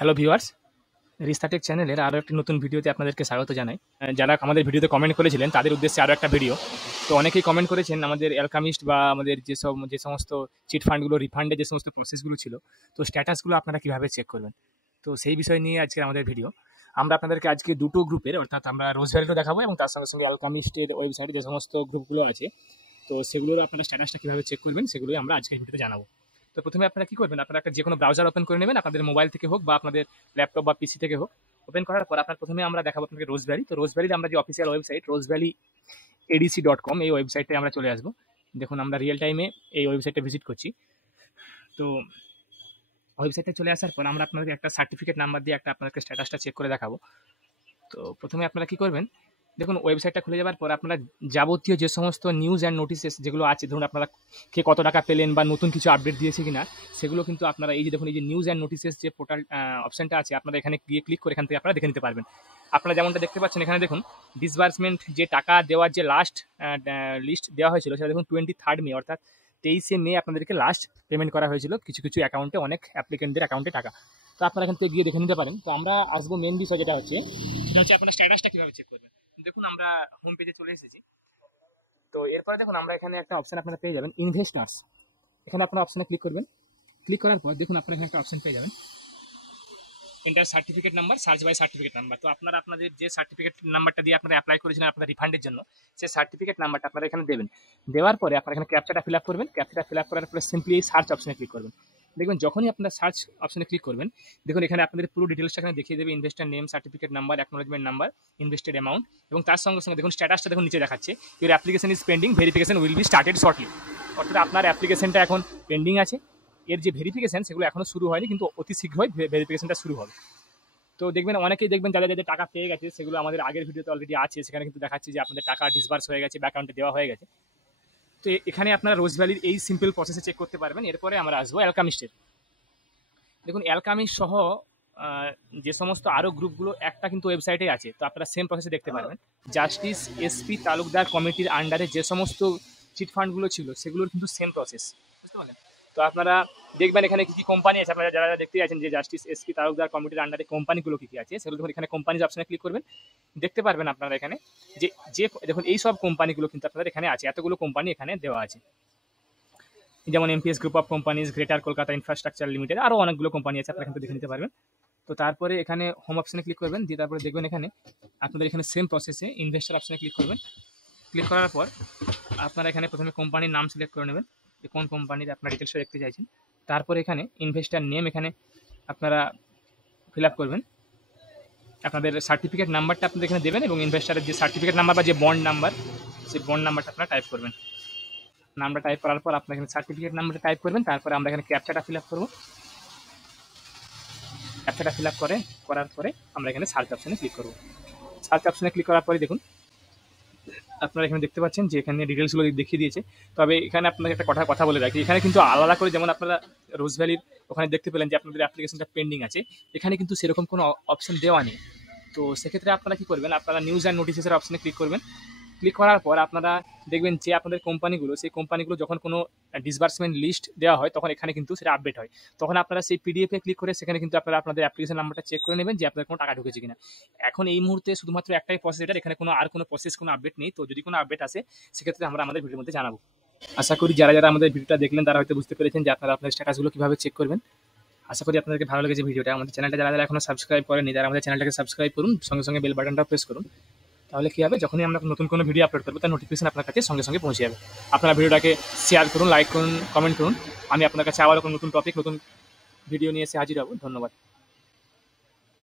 Hello viewers, রিস্তাটেক চ্যানেলের আরও একটি নতুন ভিডিওতে আপনাদেরকে স্বাগত জানাই। যারা আমাদের ভিডিওতে কমেন্ট করেছিলেন তাদের উদ্দেশ্যে আরও একটা ভিডিও। তো অনেকেই কমেন্ট করেছেন আমাদের অ্যালকামিস্ট বা আমাদের যে সমস্ত চিট ফান্ডগুলো রিফান্ডের যে সমস্ত প্রসেসগুলো ছিল, তো স্ট্যাটাসগুলো আপনারা কীভাবে চেক করবেন। তো সেই বিষয় নিয়ে আজকে আমাদের ভিডিও। আমরা আপনাদেরকে আজকে দুটো গ্রুপের, অর্থাৎ আমরা রোজভ্যালিও দেখাবো এবং তার সঙ্গে সঙ্গে অ্যালকামিস্টের ওয়েবসাইটে যে সমস্ত গ্রুপগুলো আছে, তো সেগুলোর আপনারা স্ট্যাটাসটা কীভাবে চেক করবেন সেগুলোই আমরা আজকের ভিডিওতে জানাবো। তো প্রথমে আপনারা কী করবেন, আপনারা একটা যে কোনো ব্রাউজার ওপেন করে নেবেন, আপনাদের মোবাইল থেকে হোক বা আপনাদের ল্যাপটপ বা পিসি থেকে হোক। ওপেন করার পর আপনার প্রথমে আমরা দেখাবো আপনাকে রোজভ্যালি। তো রোজভ্যালির আমরা যে অফিসিয়াল ওয়েবসাইট rosevalley.adc.com, এই ওয়েবসাইটে আমরা চলে আসবো। দেখুন আমরা রিয়েল টাইমে এই ওয়েবসাইটে ভিজিট করছি। তো ওয়েবসাইটে চলে আসার পর আমরা আপনাদের একটা সার্টিফিকেট নাম্বার দিয়ে একটা আপনাকে স্ট্যাটাসটা চেক করে দেখাবো। তো প্রথমে আপনারা কী করবেন, দেখুন ওয়েবসাইটটা খুলে যাওয়ার পর আপনারা যাবতীয় যে সমস্ত নিউজ অ্যান্ড নোটিসেস যেগুলো আছে, ধরুন আপনারা কে কত টাকা পেলেন বা নতুন কিছু আপডেট দিয়েছে কিনা, সেগুলো কিন্তু আপনারা এই যে দেখুন এই যে নিউজ অ্যান্ড নোটিসেস যে পোর্টাল অপশানটা আছে, আপনারা এখানে গিয়ে ক্লিক করে এখান থেকে আপনারা দেখে নিতে পারবেন। আপনারা যেমনটা দেখতে পাচ্ছেন এখানে দেখুন ডিসবার্সমেন্ট যে টাকা দেওয়ার যে লাস্ট লিস্ট দেওয়া হয়েছিল সেটা দেখুন 23 মে, অর্থাৎ 23 মে আপনাদেরকে লাস্ট পেমেন্ট করা হয়েছিল কিছু কিছু অ্যাকাউন্টে, অনেক অ্যাপ্লিকেন্টদের অ্যাকাউন্টে টাকা। তো আপনারা এখান থেকে গিয়ে দেখে নিতে পারেন। তো আমরা আসবো মেন বিষয় যেটা হচ্ছে, সেটা হচ্ছে আপনার স্ট্যাটাসটা কীভাবে চেক করবেন। দেখুন আমরা হোম পেজে চলে এসেছি। তো এরপরে দেখুন আমরা এখানে একটা অপশান আপনারা পেয়ে যাবেন ইনভেস্টার্স। এখানে আপনারা অপশানে ক্লিক করবেন। ক্লিক করার পর দেখুন আপনারা এখানে একটা অপশান পেয়ে যাবেন enter certificate number, search by certificate number. তো আপনারা আপনাদের যে সার্টিফিকেট নাম্বারটা দিয়ে আপনারা অ্যাপ্লাই করেছিলেন আপনার রিফান্ডের জন্য, সেই সার্টিফিকেট নাম্বারটা আপনারা এখানে দেবেন। দেওয়ার পরে আপনারা এখানে ক্যাপচাটা ফিল আপ করবেন। ক্যাপচাটা ফিল আপ করার পরে সিম্পলি এই সার্চ অপশানে ক্লিক করবেন। দেখবেন যখনই আপনারা সার্চ অপশানে ক্লিক করবেন, দেখুন এখানে আপনাদের পুরো ডিটেলসটা এখানে দেখিয়ে দেবে, investor name, certificate number, acknowledgement number, invested amount, এবং তার সঙ্গে সঙ্গে দেখুন স্ট্যাটাসটা দেখুন নিচে দেখাচ্ছে your application is pending, verification will be started shortly. অর্থাৎ আপনার অ্যাপ্লিকেশনটা এখন পেন্ডিং আছে, এর যে ভেরিফিকেশন সেগুলো এখনও শুরু হয়নি, কিন্তু অতি শীঘ্রই ভেরিফিকেশনটা শুরু হবে। তো দেখবেন অনেকেই দেখবেন যাদের যাদের টাকা পেয়ে গেছে, সেগুলো আমাদের আগের ভিডিওতে অলরেডি আছে, সেখানে কিন্তু দেখাচ্ছে যে আপনাদের টাকা ডিসবার্স হয়ে গেছে, অ্যাকাউন্টে দেওয়া হয়ে গেছে। তো এখানে আপনারা রোজভ্যালির এই সিম্পল প্রসেসে চেক করতে পারবেন। এরপরে আমরা আসবো অ্যালকামিস্টের। দেখুন অ্যালকামিস্ট সহ যে সমস্ত আরও গ্রুপগুলো একটা কিন্তু ওয়েবসাইটে আছে, তো আপনারা সেম প্রসেসে দেখতে পারবেন। জাস্টিস এসপি তালুকদার কমিটির আন্ডারে যে সমস্ত চিটফান্ডগুলো ছিল সেগুলোর কিন্তু সেম প্রসেস, বুঝতে পারলেন। তো আপনারা দেখবেন এখানে কী কী কোম্পানি আছে, আপনারা যারা দেখতে যাচ্ছেন যে জাস্টিস এসপি তালুকদার কমিটির আন্ডারে কোম্পানিগুলো কী কী আছে, সেগুলো দেখুন এখানে কোম্পানিজ অপশানে ক্লিক করবেন। দেখতে পারবেন আপনারা এখানে যে দেখুন এই সব কোম্পানিগুলো কিন্তু আপনাদের এখানে আছে, এতগুলো কোম্পানি এখানে দেওয়া আছে, যেমন amps group of companies, greater Kolkata infrastructure limited, আরও অনেকগুলো কোম্পানি আছে, আপনারা কিন্তু দেখে নিতে পারবেন। তো তারপরে এখানে হোম অপশানে ক্লিক করবেন, দিয়ে তারপরে দেখবেন এখানে আপনাদের এখানে সেম প্রসেসে ইনভেস্টার অপশানে ক্লিক করবেন। ক্লিক করার পর আপনারা এখানে প্রথমে কোম্পানির নাম সিলেক্ট করে নেবেন, যে কোন কোম্পানির আপনার ডিটেলসটা দেখতে চাইছেন। তারপরে এখানে ইনভেস্টার নেম এখানে আপনারা ফিল আপ করবেন। আপনাদের সার্টিফিকেট নাম্বারটা আপনাদের এখানে দেবেন এবং ইনভেস্টারের যে সার্টিফিকেট নাম্বার বা যে বন্ড নাম্বার, সেই বন্ড নাম্বারটা আপনারা টাইপ করবেন। নামটা টাইপ করার পর আপনার এখানে সার্টিফিকেট নাম্বারটা টাইপ করবেন। তারপরে আমরা এখানে ক্যাপচাটা ফিল আপ করবো। ক্যাপচাটা ফিল আপ করার পরে আমরা এখানে সার্চ অপশানে ক্লিক করবো। সার্চ অপশানে ক্লিক করার পরে দেখুন আপনারা এখানে দেখতে পাচ্ছেন যে এখানে ডিটেলসগুলো দেখিয়ে দিয়েছে। তবে এখানে আপনাকে একটা কথা বলে রাখি, এখানে কিন্তু আলাদা করে, যেমন আপনারা রোজভ্যালির ওখানে দেখতে পেলেন যে আপনাদের অ্যাপ্লিকেশনটা পেন্ডিং আছে, এখানে কিন্তু সেরকম কোনো অপশান দেওয়া নেই। তো সেক্ষেত্রে আপনারা কী করবেন, আপনারা নিউজ অ্যান্ড নোটিসেসের অপশানে ক্লিক করবেন। ক্লিক করার পর আপনারা দেখবেন যে আপনাদের কোম্পানিগুলো, সেই কোম্পানিগুলো যখন কোনো ডিসবার্সমেন্ট লিস্ট দেওয়া হয় তখন এখানে কিন্তু সেটা আপডেট হয়। তখন আপনারা সেই পিডিএফে ক্লিক করে সেখানে কিন্তু আপনারা আপনাদের অ্যাপ্লিকেশন নাম্বারটা চেক করে নেবেন যে আপনাদের কোনো টাকা ঢুকেছে কিনা। এখন এই মুহূর্তে শুধুমাত্র একটাই প্রসেস, এখানে কোনো প্রসেস, কোনো আপডেট নেই। তো যদি কোনো আপডেট আসে সেক্ষেত্রে আমরা আমাদের ভিডিওর মধ্যে জানাবো। আশা করি যারা যারা আমাদের ভিডিওটা দেখলেন তারা হয়তো বুঝতে পেরেছেন যে আপনারা আপনাদের স্ট্যাটাসগুলো কীভাবে চেক করবেন। আশা করি আপনাদেরকে ভালো লেগেছে ভিডিওটা। আমাদের চ্যানেলটা যারা যারা এখনো সাবস্ক্রাইব করেনি, তারা আমাদের চ্যানেলটাকে সাবস্ক্রাইব করুন, সঙ্গে সঙ্গে বেল বাটনটা প্রেস করুন। তাহলে কী হবে, যখনই আমরা নতুন কোনো ভিডিও আপলোড করবো তার নোটিফিকেশন আপনার কাছে সঙ্গে সঙ্গে পৌঁছে যাবে। আপনারা ভিডিওটাকে শেয়ার করুন, লাইক করুন, কমেন্ট করুন। আমি আপনার কাছে আবার নতুন টপিক, নতুন ভিডিও নিয়ে এসে হাজির হব। ধন্যবাদ।